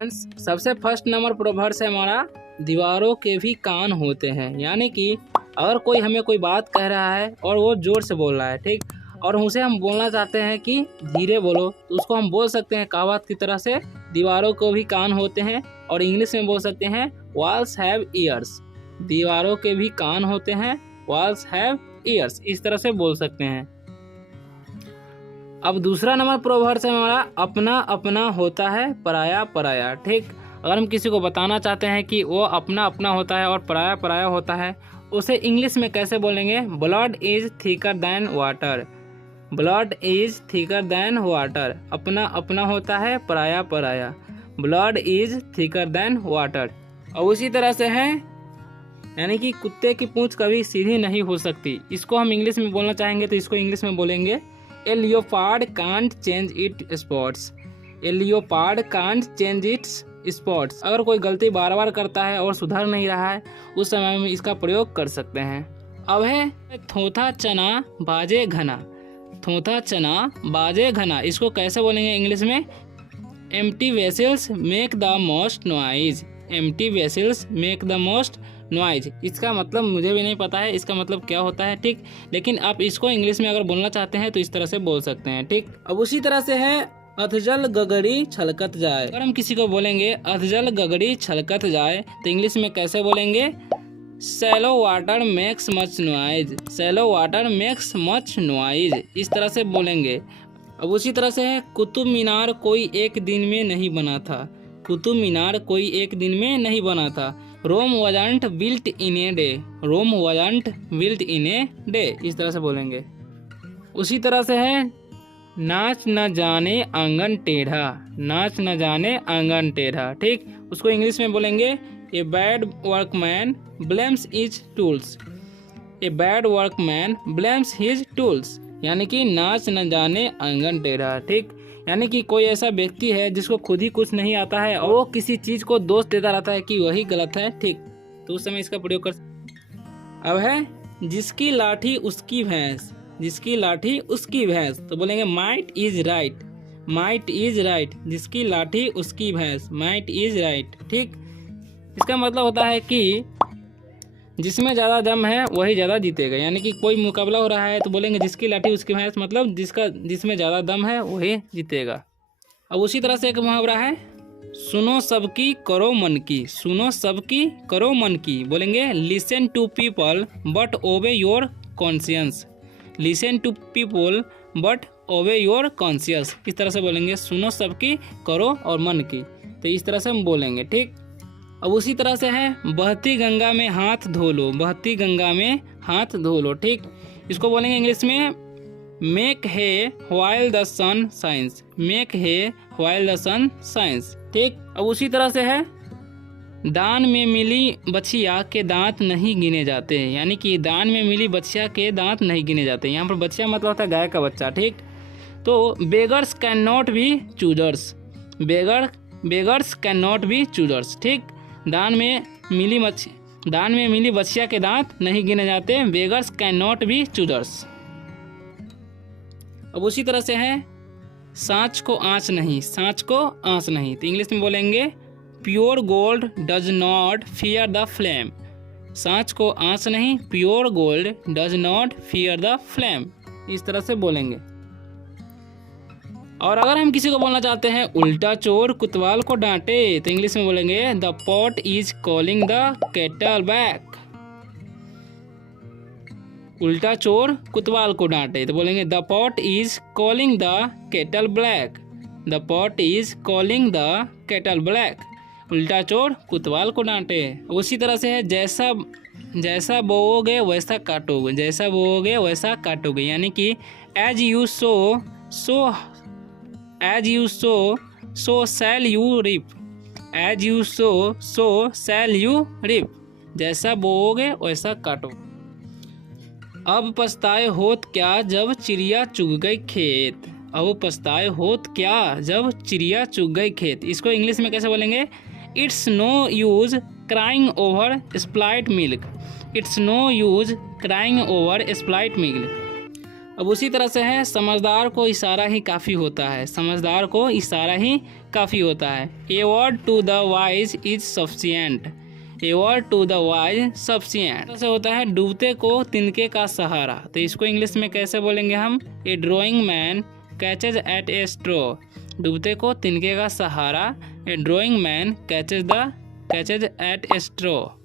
Friends, सबसे first number proverbs है हमारा, दीवारों के भी कान होते हैं। यानी कि अगर कोई हमें कोई बात कह रहा है और वो जोर से बोल रहा है, ठीक, और उसे हम बोलना चाहते हैं कि धीरे बोलो, तो उसको हम बोल सकते हैं कहावत की तरह से, दीवारों को भी कान होते हैं। और इंग्लिश में बोल सकते हैं वॉल्स हैव ईयर्स। दीवारों के भी कान होते हैं, वॉल्स हैव ईयर्स, इस तरह से बोल सकते हैं। अब दूसरा नंबर प्रोवर्ब्स है हमारा, अपना अपना होता है पराया पराया। ठीक, अगर हम किसी को बताना चाहते हैं कि वो अपना अपना होता है और पराया पराया होता है, उसे इंग्लिश में कैसे बोलेंगे? Blood is thicker than water. Blood is thicker than water. अपना अपना होता है पराया पराया। Blood is thicker than water. और उसी तरह से है, यानी कि कुत्ते की पूंछ कभी सीधी नहीं हो सकती। इसको हम इंग्लिश में बोलना चाहेंगे तो इसको इंग्लिश में बोलेंगे, a leopard can't change it spots. A leopard can't change its spots. अगर कोई गलती बार बार करता है और सुधर नहीं रहा है, उस समय में इसका प्रयोग कर सकते हैं। अब है थोथा चना बाजे घना। थोथा चना बाजे घना, इसको कैसे बोलेंगे इंग्लिश में? Empty vessels make the most noise. Empty vessels make the most noise. इसका मतलब मुझे भी नहीं पता है इसका मतलब क्या होता है, ठीक, लेकिन आप इसको इंग्लिश में अगर बोलना चाहते हैं तो इस तरह से बोल सकते हैं। ठीक, अब उसी तरह से है अधजल गगड़ी छलकत जाए। अगर हम किसी को बोलेंगे अधजल गगड़ी छलकत जाए, तो इंग्लिश में कैसे बोलेंगे? Shallow water makes much noise. Shallow water makes much noise, इस तरह से बोलेंगे। अब उसी तरह से है कुतुब मीनार कोई एक दिन में नहीं बना था। कुतुब मीनार कोई एक दिन में नहीं बना था। Rome wasn't built in a day. Rome wasn't built in a day, इस तरह से बोलेंगे। उसी तरह से है नाच न जाने आंगन टेढ़ा। नाच न जाने आंगन टेढ़ा, ठीक, उसको इंग्लिश में बोलेंगे a bad workman blames his tools. A bad workman blames his tools, यानी कि नाच न जाने आंगन टेढ़ा। ठीक, यानी कि कोई ऐसा व्यक्ति है जिसको खुद ही कुछ नहीं आता है और वो किसी चीज को दोष देता रहता है कि वही गलत है, ठीक, तो उस समय इसका प्रयोग कर। अब है जिसकी लाठी उसकी भैंस। जिसकी लाठी उसकी भैंस, तो बोलेंगे might is right. Might is right. जिसकी लाठी उसकी भैंस, माइट इज राइट। ठीक, इसका मतलब होता है कि जिसमें ज़्यादा दम है वही ज़्यादा जीतेगा। यानी कि कोई मुकाबला हो रहा है तो बोलेंगे जिसकी लाठी उसकी भैंस, मतलब जिसमें ज़्यादा दम है वही जीतेगा। अब उसी तरह से एक मुहावरा है, सुनो सबकी करो मन की। सुनो सबकी करो मन की, बोलेंगे listen to people but obey your conscience. Listen to people but obey your conscious, इस तरह से बोलेंगे। सुनो सबकी करो और मन की, तो इस तरह से हम बोलेंगे। ठीक, अब उसी तरह से है बहती गंगा में हाथ धो लो। बहती गंगा में हाथ धो लो, ठीक, इसको बोलेंगे इंग्लिश में make hay while the sun shines. Make hay while the sun shines. ठीक, अब उसी तरह से है दान में मिली बछिया के दांत नहीं गिने जाते। यानी कि दान में मिली बछिया के दांत नहीं गिने जाते। यहाँ पर बछिया मतलब होता है गाय का बच्चा। ठीक, तो beggars can not be choosers. Beggars can not be choosers. ठीक, दान में मिली बछिया के दांत नहीं गिने जाते। Beggars can not be choosers. अब उसी तरह से है सांच को आँच नहीं। सांच को आँच नहीं, तो इंग्लिश में बोलेंगे pure gold does not fear the flame. सांच को आँच नहीं, pure gold does not fear the flame, इस तरह से बोलेंगे। और अगर हम किसी को बोलना चाहते हैं उल्टा चोर कुतवाल को डांटे, तो इंग्लिश में बोलेंगे the pot is calling the kettle back. उल्टा चोर कुतवाल को डांटे, तो बोलेंगे the pot is calling the kettle black. The pot is calling the kettle black. उल्टा चोर कुतवाल को डांटे। उसी तरह से है जैसा बोओगे वैसा काटोगे। जैसा बोओगे वैसा काटोगे, यानी कि as you sow As you sow, so shall you reap. As you sow, so shall you reap. जैसा बोओगे वैसा काटो। अब पछताए होत क्या जब चिड़िया चुग गई खेत। अब पछताए होत क्या जब चिड़िया चुग गई खेत, इसको इंग्लिश में कैसे बोलेंगे? It's no use crying over spilt milk. It's no use crying over spilt milk. अब उसी तरह से है, समझदार को इशारा ही काफ़ी होता है। समझदार को इशारा ही काफ़ी होता है। A word to the wise is sufficient. A word to the wise sufficient से होता है डूबते को तिनके का सहारा। तो इसको इंग्लिश में कैसे बोलेंगे हम? ए ड्राइंग मैन कैचेज एट ए स्ट्रो। डूबते को तिनके का सहारा, ए ड्राइंग मैन कैचेज एट ए स्ट्रो।